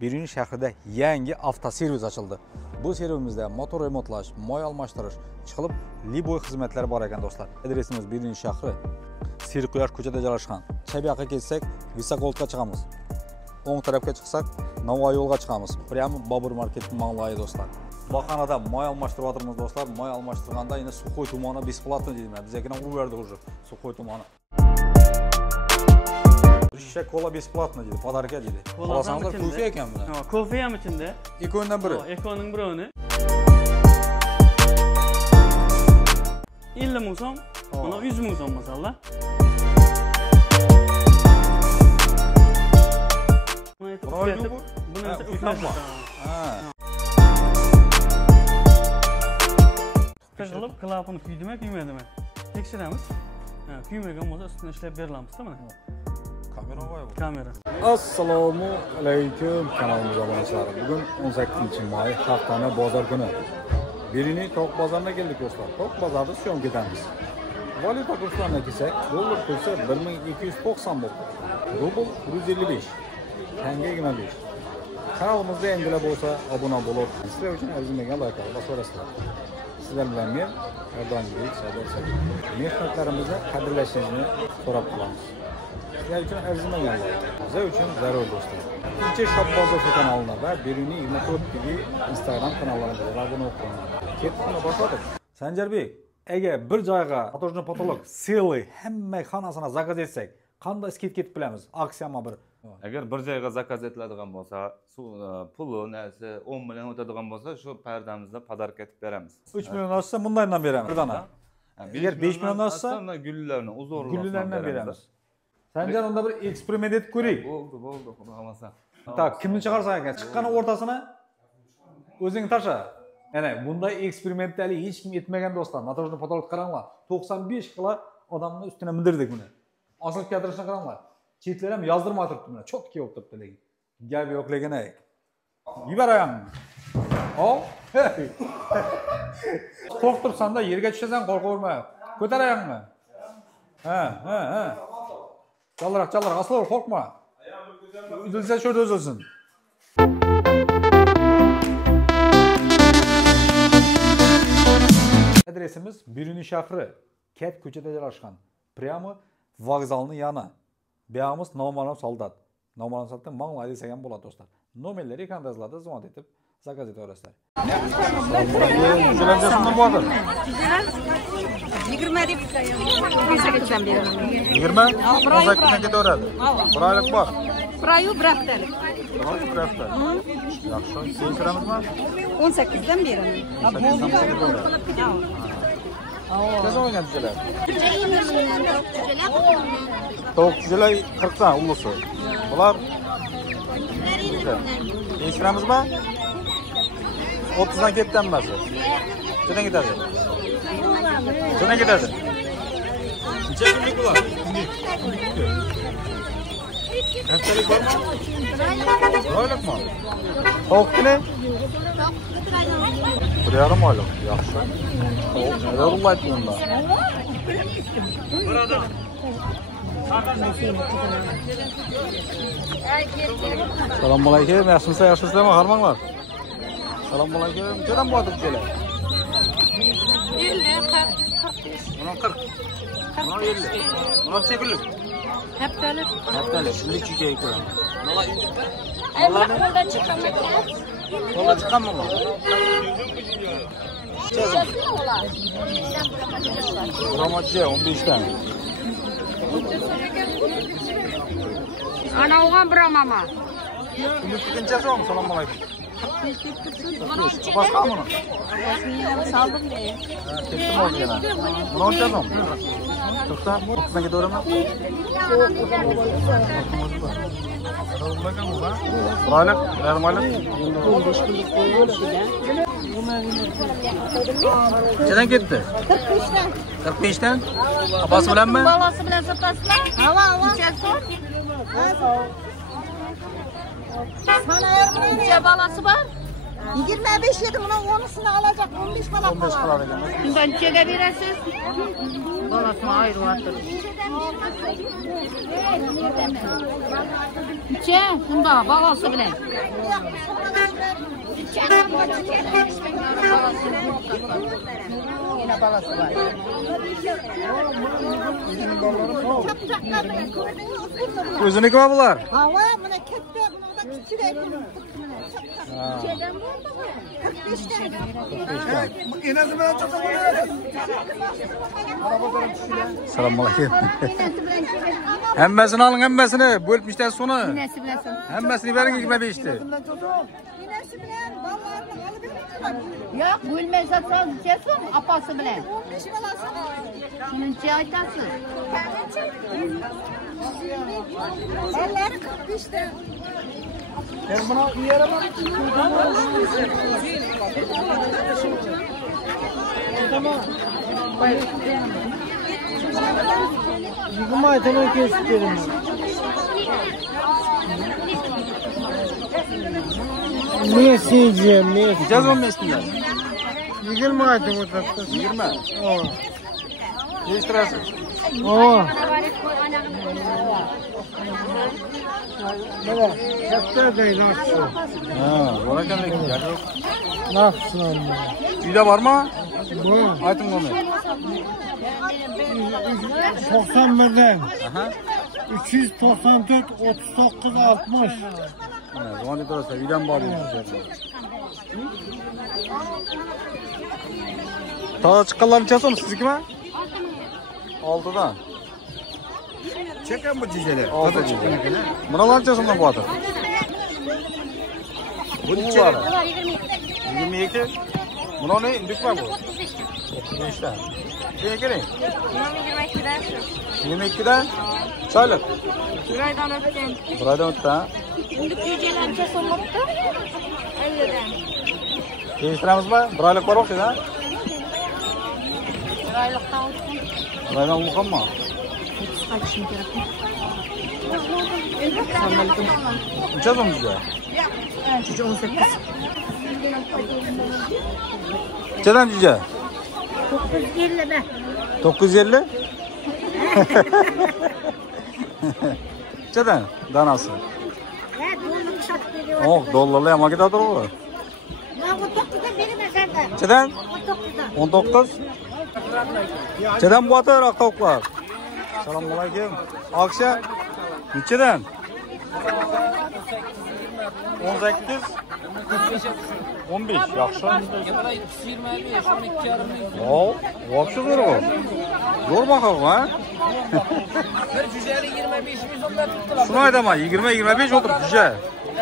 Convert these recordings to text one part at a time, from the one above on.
Beruniy shahrida yangi avtoservis ochildi. Bu servisimizda motor remontlash, moy almashtirish, chiqilib liboy xizmatlari bor ekan do'stlar. Adresimiz Beruniy shahri, Seriquyosh ko'chada joylashgan. Chabiyoqqa ketsak, Visagoldga chiqamiz. O'ng tarafga chiqsak, Navoiy yo'lga chiqamiz. Prямо Bobur marketning manglayi do'stlar. Baqanada moy almashtirib o'tirmiz do'stlar. Moy almashtirganda yana Suxoy tumani bесплатно deyman. Bizga urib berdi уже Suxoy tumani. Şişe kola bесплатно deydi, podarka deydi. Xolasanızlar kofe ekan bu. Ha, kofe ham ichinde. Ikkovidan biri. Ekoning birovini. 50 ming so'm, mana 100 ming so'm masalan. Buni uklashma. Ha. Qilib klapini kuydimi, kuymadimi? Tekshiramiz. Ha, kuymagan bo'lsa ustidan ishlab berilamiz-da mana. Kamera var bu. Kamera. Assalomu alaykum kanalimiz obunachilari. Bugun 18-may haftaning bozor kuni. Beruniy to'q bozoriga keldik do'stlar. To'q bozorda syomka etamiz. Valyuta kurslarini kelsak, dollar kursi 1290 bo'ldi. Rubl 155. Tanga 25. Kanalimizda yangilar bo'lsa obuna bo'lib, sizlar uchun arzimagan like bosasizlar. Sizlar bilan men Erdo'g'anbek Sadoqov. Mehnatlarimizni qadrlashingizni so'rab qolamiz. Sizlar uchun arzimaganlar, bizlar uchun zarur do'stlar. Ikkinchi Shop Bozor kanalina va Beruniy 24 TV Instagram kanallarida obuna bo'ling. Ketishni boshladik. Sanjarbek, agar bir joyga motorni potolog seli hamma xonasini zakaz etsak, qanday ketib bilamiz? Aksiyami bir. Agar bir joyga zakaz etiladigan bo'lsa, puli narsa 10 million o'tadigan bo'lsa, shu pardamizda podarka etib beramiz. 3 million oshsa bundan beramiz. Birdana. Agar 5 million oshsa, gullarni uzorlardan beramiz. Sanjar unda bir eksperiment etib ko'ring. Bo'ldi, xudo xolasa. Tak, kimni chiqarsa ekan, chiqqani o'rtasini o'zing tasha. Yana bunday eksperimentali hech kim etmagan do'stlar. Motorni potolib qaranglar. 95 kilo odamni ustiga mindirdik buni. Osilib keltirishni qaranglar. Chetlar ham yozdirma turibdi buni. Chotki bo'lib turibdi lekin. Gap yo'q lekin ay. Yuborayam. Hop. Qo'rqtirsan-da, yerga tushasan, qo'rqaverma. Ko'tarayapmi? Ha. Çalırak, asıl korkma. Üzülse şurada üzülsün. Adresimiz Beruniy shahri, Ket ko'chada joylashgan. Prямо vokzalning yana. Buyog'imiz Nomaram soldat. Nomaram soldatdan manglaydi degan bo'ladi do'stlar. Nomerlari ekranda yoziladi, zvont etib zakaz etaverasizlar. Julancha shundan bo'lar. 20 deb 18dan beraman. 20? 18dan ketaveradi. Bir oylik bor. Bir oyu bir haftalik. Bir hafta. Yaxshi. Sen kiramizmi? 18dan beraman. Ne zaman geldiler? Tavuk cüceler 40 tane ulusu. Bunlar değiştiremiz mi? 30'dan ketten mi? Neden giderdi? Neden giderdi? Neçe günlük bunlar? Heptelik var mı? Aylık mı? Tavuk ne? Bir yarım aylık. Yaxşı. Neler ulaydı bunda? Burada. Selamünaleyküm. Yaxshimisiz, harmanglar. Selamünaleyküm. Nechdan bo'lyapti bular? 50, 40, 45. Buna 40. Buna 50. Buna necha kunlik? Haftalik. Haftalik. Shunday chekay ko'raman. Qo'ldan chiqaman. Qo'ldan chiqqanmi bu? Romatcha 15 dan. Ana o'g'an biramama. Kunlik qanchasi o'n? Assalomu alaykum. Boshqami buni? Saldim de. Ketdim oldi yana. Buni olchasam. To'xta, o'qishga ketaveramiz. Buraylik, normallik. 15 kunlik bo'lishida. Nechadan ketdi? 45dan. 45dan? Opasi bilanmi? Bolasi bilan sotasizlar? Hava. Sana ayırmayın. Necha bolasi bor? 25 yedi, buna 10'usunu alacak, 15 falan 15 kalar ekan. Bundan içeri veresiz. Balasını ayırıvattır. İçe, bunda balası bile. Yine balası var. O'ziniki mi bular? Hava, buna katta, buna da kichik. 45'ten. Assalomu alaykum. Hammasini oling, hammasini. Bo'lib mishtasi soni. Nesi bilesin? Hammasini bering 25 ta. İnesi bilen ballarını alıp yok, bölmeye satsan içersin, apası bilen. 15 balasın. Şunun içi aytarsın. Elleri 45'ten. Niye seyirciyim, niye? Gideceğiz 15 milyar. 20 aydım o tatlı. 20. O. Değiştirersin. O. Baba, tatlı değil nasıl? Ha, bora keldik. Gel yok. Nasıl anne? Uyda var mı? Bu. Aytın onu. 91'den. Aha. 394, 39, 60. Ha, zaman durursa uydan bağlıyoruz. Taza çıkanlarını çalsam sizinki mi? 6'dan. Çeken bu cüceleri. 6 cüce. Bunalarını çalsam da bu adı. Bu var. 22. Buna ne? İndik mi bu? 35'ten. Neye ne? 22'den. Çaylık. Bir aydan öpten. Bir aydan öttü ha. Şimdi cüceler kesilmekte. 50'den. Değiştiremiz mi? Bir aylık var okşaydı ha? Bir aylıktan olsun. Bir aydan ulukan mı? Kaçın gerek. Uçacağız mı cüce? Cüce 18. Kaçadan cüce? 950 be. 950? Kaçadan danası? Evet, bunu satıp veriyor. Oh, dollarlı ama gider o. Ya bu 9'da benim efendim. Kaçadan? 19'da. 19. Kaçadan bu atır aktavuklar? Selamünaleyküm. Akşam? Kaçadan? 18. 15 yaxshi. O, вообще zo'r. Zo'r baho ha? Bir cüceli 25 bin so'mdan tutdilar. Shuni aytaman, 20-25 o'tirib cüce.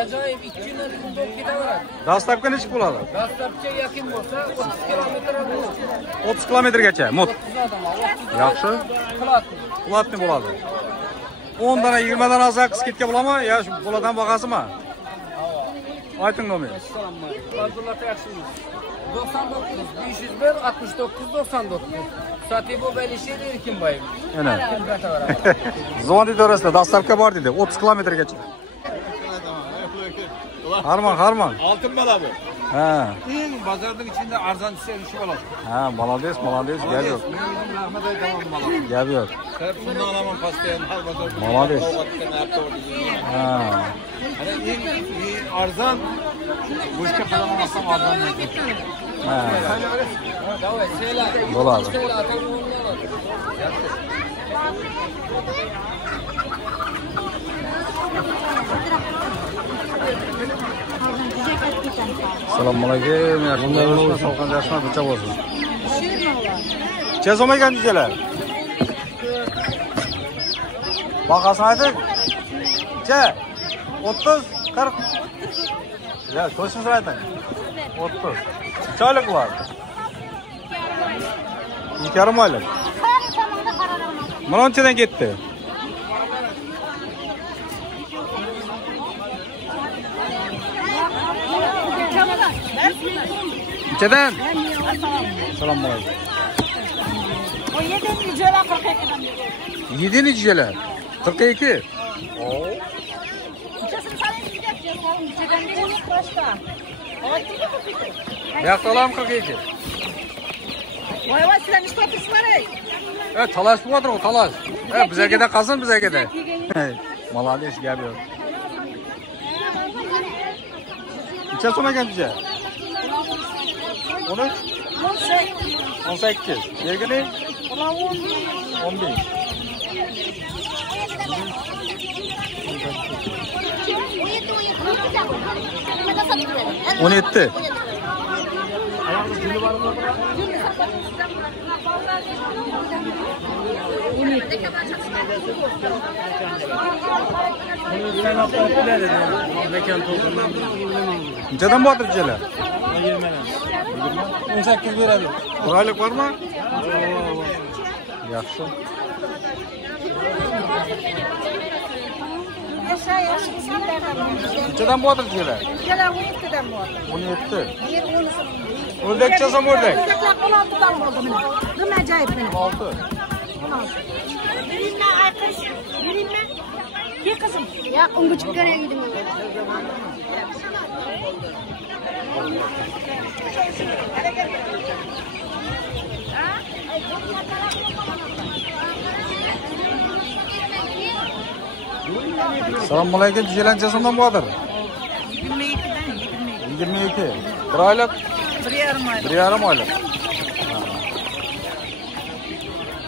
Ajoyib 2 kundan so'ng ketaveradi. Dastlabki necha bo'ladi? Dastlabki yaqin bo'lsa 30 kilometr bo'ladi. 30 kilometrgacha mut. Yaxshi. Platni. Platni bo'ladi. 10 dana 20 dana qiz ketga bo'ladimi? Yo, shu puladan bag'asimi? Ayting nomi. Bazılar yaxshimiz. 99 501 69 99. Satibo Belişer Erkinboyev. Ana. Zvon idorasida dastlabki bor dedi. 30 kilometrgacha. Harman. Altın bala bu. Ha. En pazarın içinde arzan düşen işi bala. Ha, malades. Gel yok. Rahmet aytamam bala. Gel yok. Hep bundan alamam pastayan hal pazar. Malades. Ha. Hani en arzan bu işe kazanamazsam arzan değil. Ha. Davay söyle. Bo'ladi. Söyle adam onlar. Assalomu alaykum. Yaxshi sovqan yaxshimi? Bicha bo'lsin. Necha so'm ekan cüceler? Bag'asini ayting. Necha? 30, 40. Ya, to'shini ayting. 30. Necha oylik? 2,5 oylik. Mana unchadan ketdi. Nechadan? Assalomu alaykum. O 7 cüceler 42'den. 7 cüceler. 42. Cücesini sana gidecek canım. Cüceden birisi başka. Yaksalam 42. Voy voy sizlar ish topishsizlar ey. Talash bo'lar o, talash. Bizga de qazin bizga de. Молодец, gap yo'q. Necha so'm ekan biza? 13? 18. Yergini? 15. 17. Nechadan bo'lar bizalar? 18 beradi. Qo'ylik bormi? Yaxshi. Nechadan bo'lar bizalar? Bizalar 17dan bor. 17. Yer 10. O'rdakcha so'm o'rdak. O'rdaklar 16dan bo'ldi mana. Nima ajoyib mana. 6. Birinma ayqish. Birinma. Ke qizim. Yo'q, unga chiqib kerak edi mana. Assalomu alaykum. Jilancha so'mdan bo'lar. 22. Bir oylik. 1,5 oylik.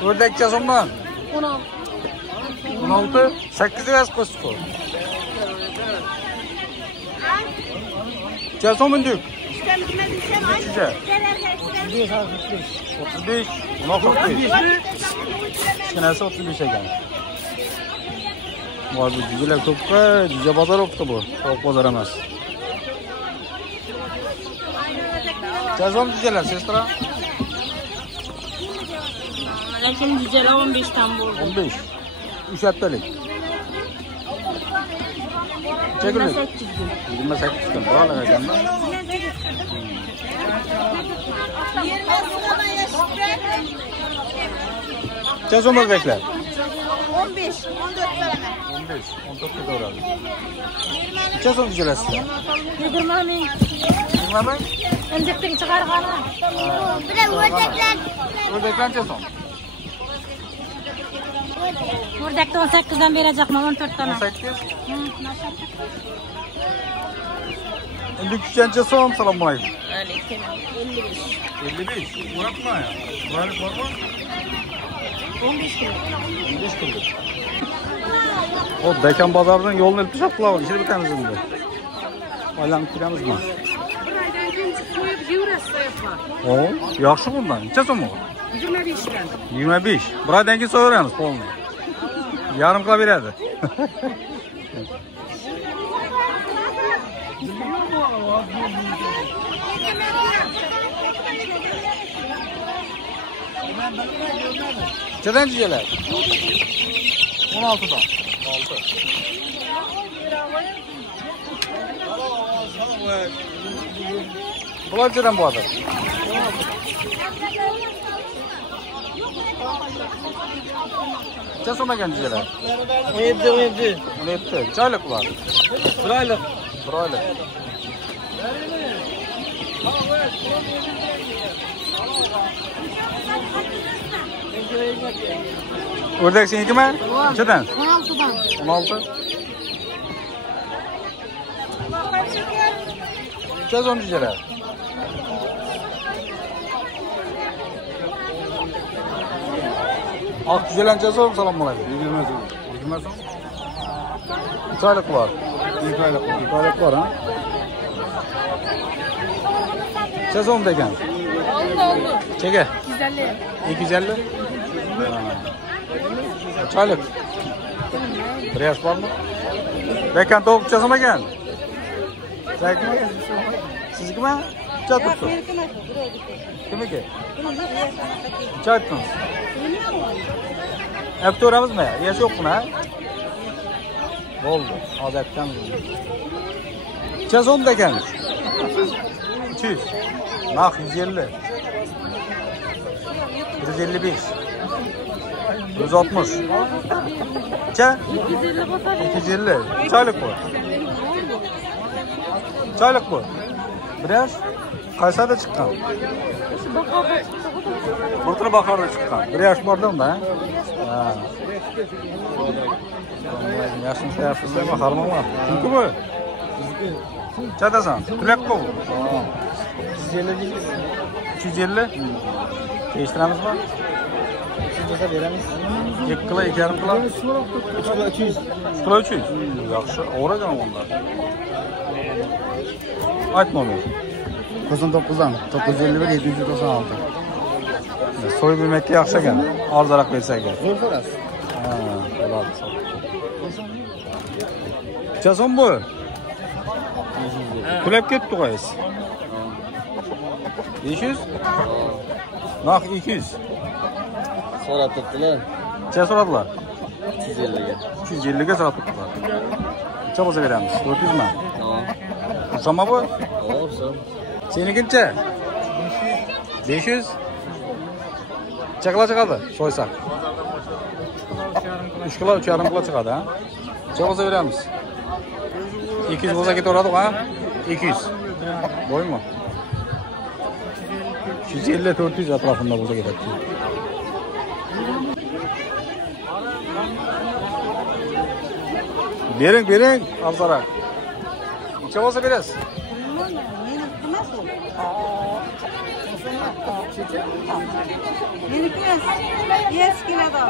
O'rdakcha so'mdan 16. 8 yaz qo'shdi. Necha so'm indik? 35. 35. Kichkinasi 35 ekan. Voy bu jujalar ko'pqa, juja bozor o'pdi bu. To'q bozor emas. Jazom jujalar, sestra? Lekin jujalar 15 dan bo'ldi. 15. 3 haftalik. Chekilik. 28 dan bor ekanda. Jazom o'rdaklar. 15, 14 beraman. 15, 14 o'radi. Necha so'm jujalasizlar? 20 ming. 20 ming? Indikdan chiqargani. Bular o'rdaklar. O'rdaklar necha so'm? O'rdakda 18 dan berajaqman, 14 dan. 18? Endi qancha so'm? Assalomu alaykum. 55. O'rabmi ya? O'ralik bormi? 15 kun. 15 kunlik. O Bekan bozoridan yo'lni ilib tashlab qo'yamiz, ishni bitamiz endi. Aylanib kiramizmi? O, yaxshi bundan. Necha so'm u? 25 dan. 25. Bir oydan keyin so'raymiz polni. Yarim qilib beradi. Nechadan jujalar? 16 dan. 6. Bular nechadan bo'ladi? Necha so'm ekan jujalar? 17. 17. Choylik bular. 1 oylik. 1 oylik. O'rdak senikimi? Nechadan? 16dan. 16. Necha so'm jujalar? Oq jujalar necha so'm? Assalomu alaykum. 20 so'm. 20 so'm. Choylik bor. 2 oylik. 2 oylik bor, ha? Necha so'm degan? Oldu. Chega? 250. 250. Choylik. Bir yaş bormi? Bekan tovuq necha so'm ekan? Sizniki? Siznikimi? Necha turibdi? Kimniki? Necha aytdingiz? Aytib ko'ramizmi? Yash yo'qmi, ha? Bo'ldi. Hozir aytamiz. Necha so'm ekan? 200. Narx 150. 155. 160. Necha? 250. Choylik bu. Choylik bu. Bir yaş qaysarda chiqqan? Bultur bahorda chiqqan. Bir yaş borda unda, ha? Ha. Yaşın sayasizmi, harmama. Kimki bu? Çadasan, Tulak bu. 350. Değiştiremiz mi? 200 veremiz. 2 kilo, 2,5 kilo. 3 kilo 300. 3 kilo 300. Yaxşı, o'ragan onlar. Aytma onu. 99'dan 951 796. Soy bilmekki yaxshi ekan. Arzonroq bersa ekan. Zo'r so'rasiz. Ha, bo'ladi. Chason bu. Kulab ketdi qo'yasiz. 500? Naq 200. So'rab turibdilar. Necha so'radilar? 350 ga. 350 ga so'rab turibdilar. Necha bo'lsa beramiz? 400 mi? Tamam. Xursandmi bu? Xursand. Senikincha? 500? Necha chiqadi? So'ysak. 3 kilo, 3,5 kilo chiqadi, ha? Necha bo'lsa beramiz? 200 bo'lsa ketaveradi, ha? 200. Bo'ymi? 350-400 atrofida bo'lsa ketadi. Bering, afzalroq. Necha bo'lsa berasiz? Meniki yes keladi.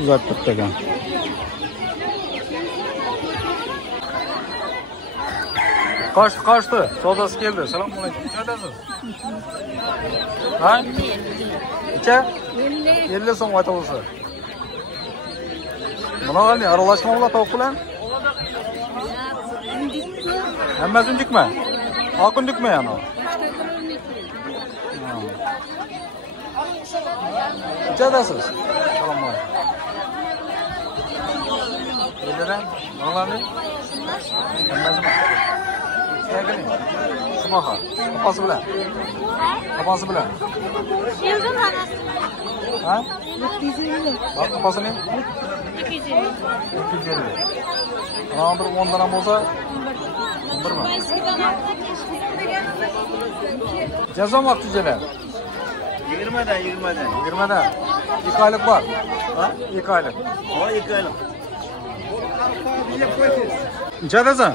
Uzatib ekan. Qochdi. Sodasi keldi. Assalomu alaykum. Qayerdasiz? Ha? Necha? 50 so'm ayta bo'lsa. Buna qanday aralashma bilan tovuq bilan? Hammasi undikmi? Oq undikmi yana? Necha-dasiz? Assalomu alaykum. 50dan? Nolani? Hammasimi? Keling. Subaha. Opasi bilan. Opasi bilan. Keldim hamasi. Ha? 250. Opasini? 250. 250. Ana bir 10 dan bo'lsa 11 mi? Jazo vaqti jelar. 20dan. 20dan. 2 oylik bor. Ha? 2 oylik. Ha, 2 oylik. Necha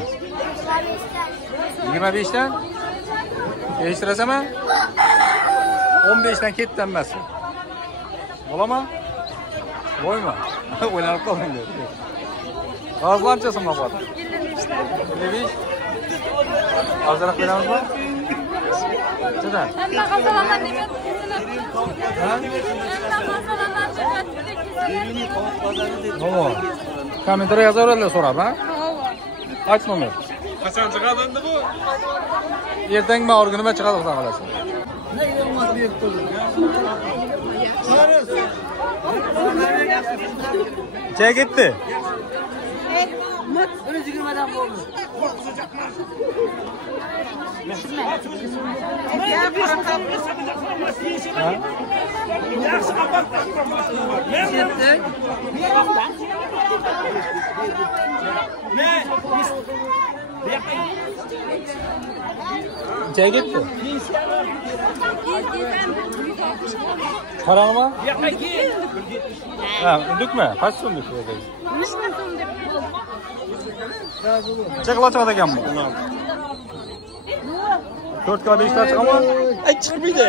25 dan? Eshitirasanmi? 15 dan ketdi emas. Bo'ladimi? Bo'ymi? O'ylanib qoldim deb. G'azlancha so'mga bor. 55. Hozirroq beramizmi? Nechadan? Hamma qazalaman deb Ha? Hamma Kommentariy yozaveradilar so'rab, ha? Ayt nomer. Qachon chiqadi endi bu? Ertangi men organima chiqadi xudo xolasa. Necha ketdi? 120dan bo'ldi. Necha ketdi? Qarangmi? Ha, undikmi? Qancha so'mlik bu? Necha kilo chiqadi ekan bu? 4 kilo 5 ta chiqadimi? Ay chiqmaydi.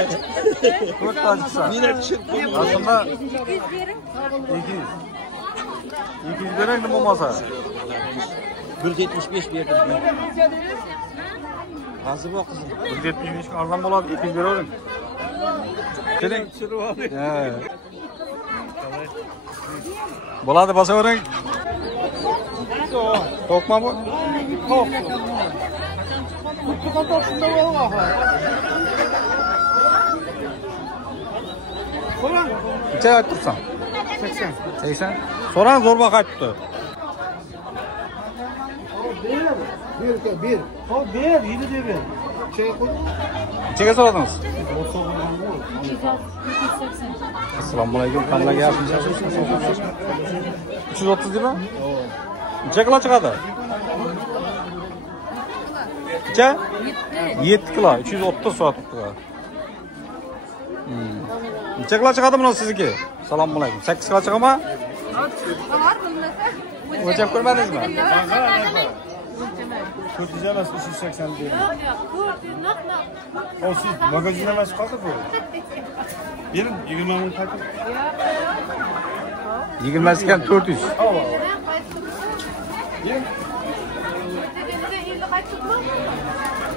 4 ta chiqsa. Meni tushundim. Aslında 200. 200 bering nima bo'lmasa. 175 berdim men. Hozir bu qizim. 175 ga arzon bo'ladi, 200 beravering. Keling. Ha. Bo'ladi, bosavering. To'qma bu? To'q. Necha aytibsan? 80. 80. So'rang zo'rba qaytibdi. Bir. O bir, 7 de bir. Şey koy. Nechaga so'radingiz? Assalomu alaykum. Qanday gapingiz? 330 deymi? Necha kilo chiqadi? Necha? 7 kilo, 330 sotibdi. Necha kilo chiqadi buni sizniki? Assalomu alaykum. 8 kilo chiqadimi? O'lchab ko'rmadingizmi? 400 emas, 380 deydi. O siz magazinda emas qoldi bu. Benim 20 ming takib. 20 ekan 400. Benim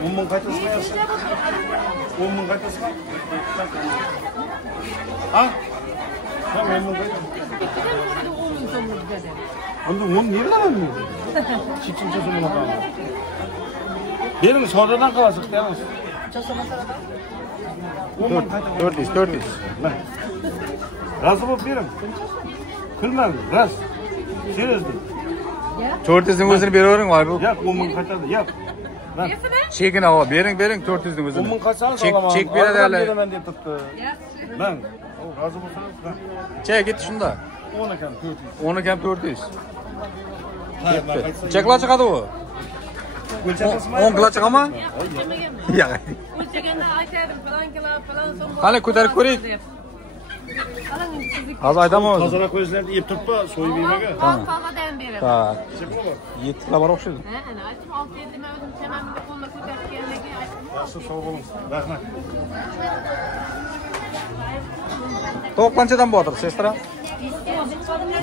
10 ming qaytasini yazsın. 10 ming qaytasini. Ha? Tamam 10 ming qaytasini. Onda 10 nereden mi? Çiçin çözümünü bakalım. Benim sonradan kalasık yalnız. 400. Razı bu birim. Kılmadı, raz. Serezdi. 400'ning o'zini beravering voy bu. Yap, 10 ming qaytadi, yap. Chekini ol, bering 400'ning 10 o'zini. ming qaytsani solaman. Chek beradi hali. Beraman deb turibdi. Ben, o razı bo'lsangiz, ben. Chek ketdi shunda. 10 ekan 400. 10 ekan 400. Hayır, Necha kilo chiqadi u? 10 kilo chiqadimi? Yo'q. O'lchaganda aytadim, falon kilo, falon so'm. Qani ko'tarib ko'ring. Hozir aytaman o'zim. Tozalab qo'yinglar, yeb turibdi, so'yib yemaga. Tozadan berib. Tak. 7 kilo bor o'xshaydi. Ha, ana aytdim, 6-7 nima o'zim chamamni qo'lga ko'tarib kelganligi aytdim. Yaxshi, sog' bo'ling. Rahmat. Tovuq qanchadan bo'tir, sestra?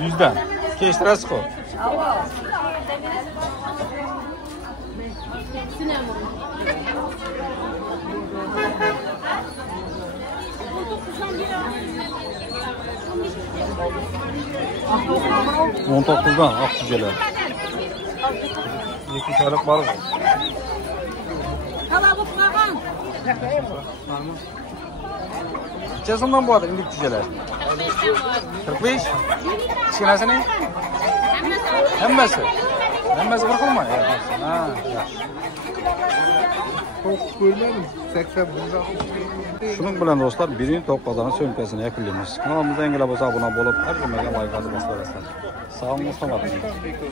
100 dan. Kechtirasiz-ku. On to'qqizdan oq tujalar. 2 chorak bor. Necha so'mdan bo'ladi indik tujalar? 45. Kichkinasini? Hammasi. Hammasi bir xilmi? Ha, yaxshi. Shuning bilan do'stlar, birinchi to'q qozoni so'mkasini yakunlaymiz. Kanalimizga yangilar bo'lsa obuna bo'lib, har nimaga like bosib qo'yasizlar. Sog' bo'linglar.